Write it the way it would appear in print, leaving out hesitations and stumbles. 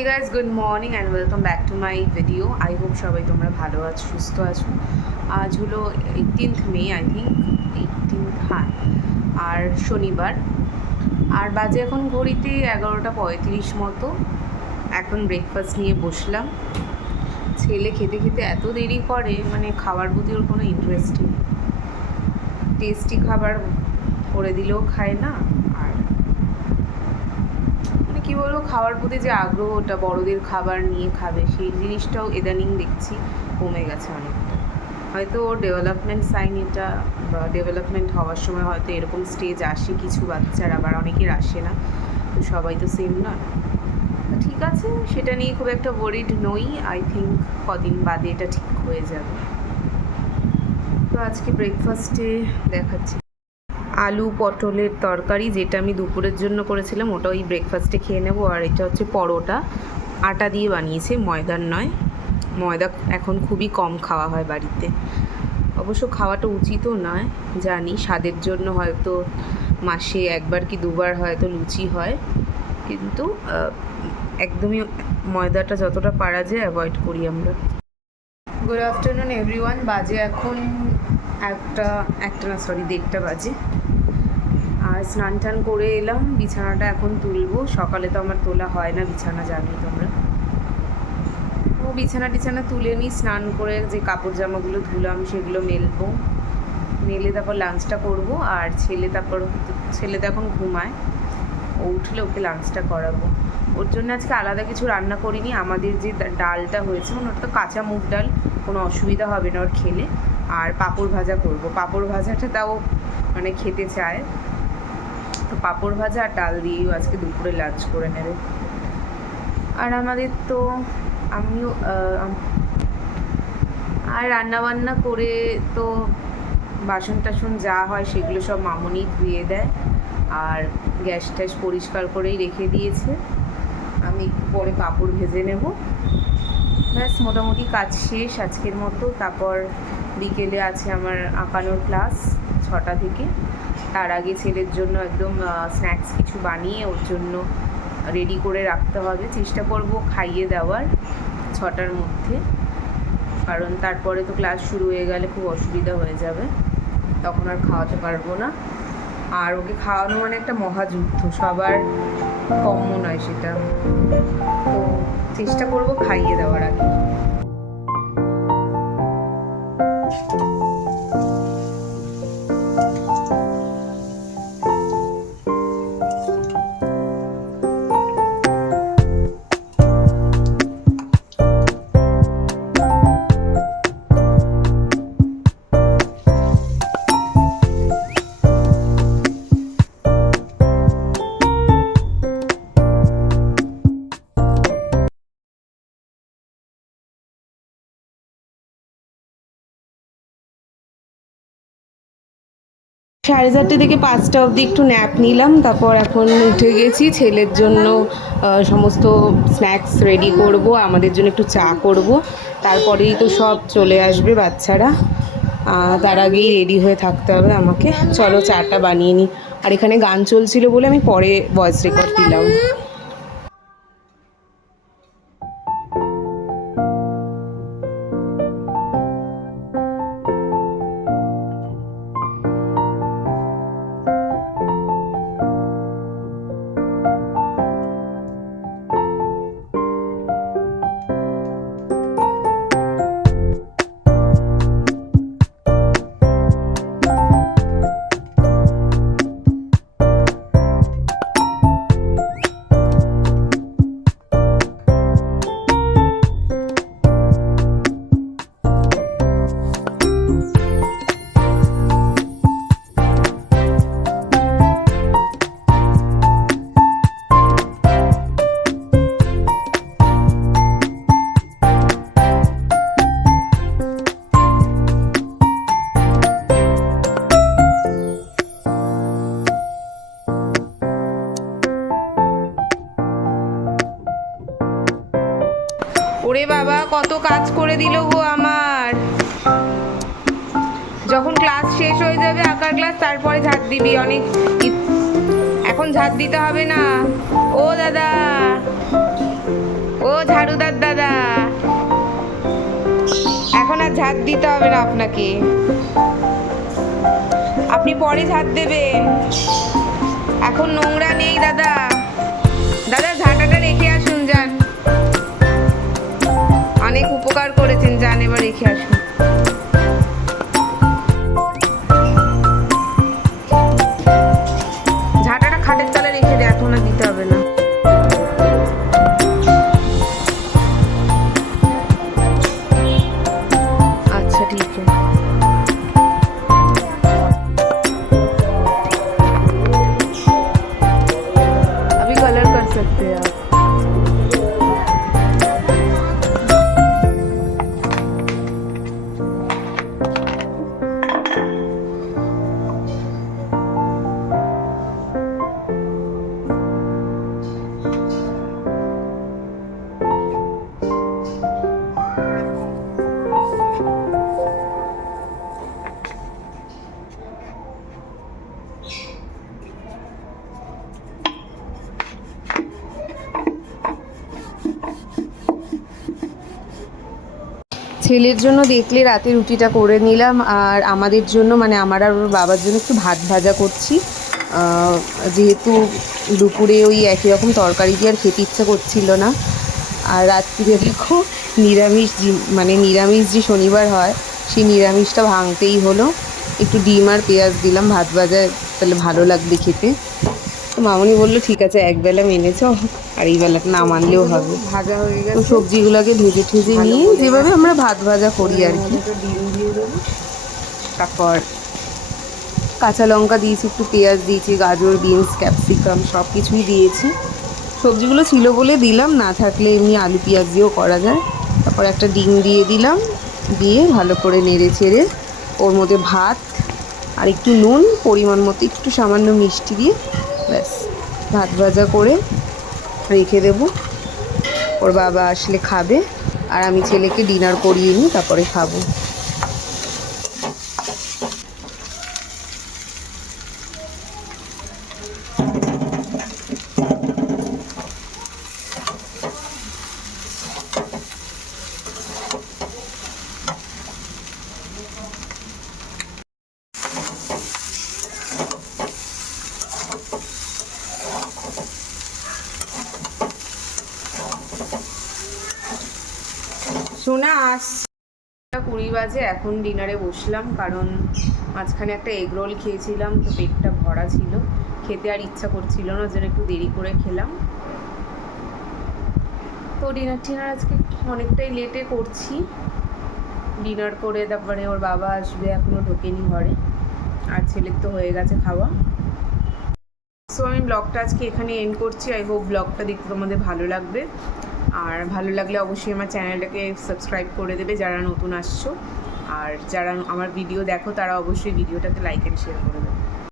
Hey guys, good morning and welcome back to my video. I hope সবাই তোমরা ভালো আছো, সুস্থ আছো। আজ হলো 18th May, I think 18th, হ্যাঁ, আর শনিবার। আর বাজে এখন ঘড়িতে 11:35 মতো। এখন ব্রেকফাস্ট নিয়ে বসলাম। ছেলে খেতে খেতে এত দেরি করে, মানে খাবার প্রতি ওর কোনো ইন্টারেস্ট নেই। টেস্টি খাবার করে দিলেও খায় না। আর মানে কী বলবো, খাওয়ার প্রতি যে আগ্রহটা, বড়দের খাবার নিয়ে খাবে, সেই জিনিসটাও ইদানিং দেখছি কমে গেছে অনেকটা। হয়তো ওর ডেভেলপমেন্ট সাইন এটা, বা ডেভেলপমেন্ট হওয়ার সময় হয়তো এরকম স্টেজ আসে কিছু বাচ্চার, আবার অনেকের আসে না, তো সবাই তো সেম নয়। ঠিক আছে, সেটা নিয়ে খুব একটা ওয়ারিড নই। আই থিঙ্ক কদিন বাদে এটা ঠিক হয়ে যাবে। তো আজকে ব্রেকফাস্টে দেখাচ্ছি আলু পটলের তরকারি, যেটা আমি দুপুরের জন্য করেছিলাম, ওটা ওই ব্রেকফাস্টে খেয়ে নেবো। আর এটা হচ্ছে পরোটা, আটা দিয়ে বানিয়েছে, ময়দার নয়। ময়দা এখন খুবই কম খাওয়া হয় বাড়িতে, অবশ্য খাওয়াটা উচিতও নয়, জানি। স্বাদের জন্য হয়তো মাসে একবার কি দুবার হয়তো লুচি হয়, কিন্তু একদমই ময়দাটা যতটা পারা যায় অ্যাভয়েড করি আমরা। Good afternoon everyone. বাজে এখন একটা না, সরি, 1:30 বাজে। আর স্নান টান করে এলাম, বিছানাটা এখন তুলবো। সকালে তো আমার তোলা হয় না বিছানা, জানি তোমরা। ও বিছানা তুলে নিই, স্নান করে যে কাপড় জামাগুলো ধুলাম সেগুলো মেলে তারপর লাঞ্চটা করব। আর ছেলে তো এখন ঘুমায়, ও উঠলে ওকে লাঞ্চটা করাবো। ওর জন্য আজকে আলাদা কিছু রান্না করিনি। আমাদের যে ডালটা হয়েছে, ওটা তো কাঁচা মুগ ডাল, কোনো অসুবিধা হবে না ওর খেলে। আর পাঁপড় ভাজা করব। পাঁপড় ভাজাটা তাও মানে খেতে চায়, তো পাঁপড় ভাজা আর ডাল দিয়েও আজকে দুপুরে লাঞ্চ করে নেবে। আর আমাদের তো আর রান্নাবান্না করে তো বাসন টাসন যা হয় সেগুলো সব মামুনি ধুয়ে দেয়, আর গ্যাস ট্যাস পরিষ্কার করেই রেখে দিয়েছে। আমি পরে পাঁপড় ভেজে নেব। ব্যাস, মোটামুটি কাজ শেষ আজকের মতো। তারপর বিকেলে আছে আমার আঁকানোর ক্লাস 6টা থেকে। তার আগে ছেলের জন্য একদম স্ন্যাক্স কিছু বানিয়ে ওর জন্য রেডি করে রাখতে হবে। চেষ্টা করব খাইয়ে দেওয়ার 6টার মধ্যে, কারণ তারপরে তো ক্লাস শুরু হয়ে গেলে খুব অসুবিধা হয়ে যাবে, তখন আর খাওয়াতে পারবো না। আর ওকে খাওয়ানো মানে একটা মহাযুদ্ধ, সবার কম নয় সেটা। তো চেষ্টা করব খাইয়ে দেওয়ার আগে। সাড়ে 4টে থেকে 5টা অবধি একটু ন্যাপ নিলাম, তারপর এখন উঠে গেছি। ছেলের জন্য সমস্ত স্ন্যাক্স রেডি করব, আমাদের জন্য একটু চা করব, তারপরেই তো সব চলে আসবে বাচ্চারা। তার আগেই রেডি হয়ে থাকতে হবে আমাকে। চলো চাটা বানিয়ে নিই। আর এখানে গান চলছিল বলে আমি পরে ভয়েস রেকর্ড দিলাম। ওরে বাবা, কত কাজ করে দিল গো আমার। যখন ক্লাস শেষ হয়ে যাবে আঁকার ক্লাস, তারপরে ঝাড় দিবি। অনেক এখন ঝাড় দিতে হবে না। ও দাদা, ও ঝাড়ুদার দাদা, এখন আর ঝাড় দিতে হবে না আপনাকে, আপনি পরে ঝাড় দেবেন, এখন নোংরা নেই দাদা। দাদা ঝাঁটাটা রেখে আসুন, যান, অনেক উপকার করেছেন, যান এবার রেখে আসুন। ঝাঁটাটা খাটের তলে রেখে দে, এখন আর দিতে হবে না। अच्छा ठीक है। अभी कलर कर सकते हैं आप। ছেলের জন্য দেখলে রাতে রুটিটা করে নিলাম, আর আমাদের জন্য মানে আমার আর ওর বাবার জন্য একটু ভাত ভাজা করছি, যেহেতু দুপুরে ওই একই রকম তরকারি দিয়ে আর খেতে ইচ্ছা করছিল না। আর রাত্রিরে দেখো নিরামিষ, মানে নিরামিষ যে শনিবার হয় সেই নিরামিষটা ভাঙতেই হলো, একটু ডিম আর পেঁয়াজ দিলাম ভাত ভাজা, তাহলে ভালো লাগবে খেতে। তো মামনি বললো ঠিক আছে একবেলা মেনেছ, আর এই বেলাটা না মানলেও হবে। ভাজা হয়ে গেছে, তো সবজিগুলোকে ভেজে ঠেজে নিয়ে যেভাবে আমরা ভাত ভাজা করি আর কি, ডিম দিয়ে দেবো, তারপর কাঁচা লঙ্কা দিয়েছি, একটু পেঁয়াজ দিয়েছি, গাজর, বিনস, ক্যাপসিকাম সব কিছুই দিয়েছি। সবজিগুলো ছিল বলে দিলাম, না থাকলে এমনি আলু পেঁয়াজ দিয়েও করা যায়। তারপর একটা ডিম দিয়ে দিলাম, দিয়ে ভালো করে নেড়ে চেড়ে ওর মধ্যে ভাত আর একটু নুন, পরিমাণ মতো একটু সামান্য মিষ্টি দিয়ে ব্যাস ভাত ভাজা করে রেখে দেবো। ওর বাবা আসলে খাবে, আর আমি ছেলেকে ডিনার করিয়ে নিই, তারপরে খাবো। সোনা আসছে, 20 বাজে, এখন ডিনারে বসলাম, কারণ মাঝখানে একটা এগ রোল খেয়েছিলাম, তো পেটটা ভরা ছিল, খেতে আর ইচ্ছা করছিল না, যেন একটু দেরি করে খেলাম। তো ডিনার আজকে অনেকটাই লেটে করছি, ডিনার করে তারপরে ওর বাবা আসবে, এখনও ঢোকেনি ঘরে, আর ছেলের তো হয়ে গেছে খাওয়া। সো আমি ব্লগটা আজকে এখানে এন্ড করছি। আই হোপ ব্লগটা দেখতে তোমাদের ভালো লাগবে, আর ভালো লাগলে অবশ্যই আমার চ্যানেলটাকে সাবস্ক্রাইব করে দেবে যারা নতুন আসছো, আর যারা আমার ভিডিও দেখো তারা অবশ্যই ভিডিওটাকে লাইক অ্যান্ড শেয়ার করে দেবে।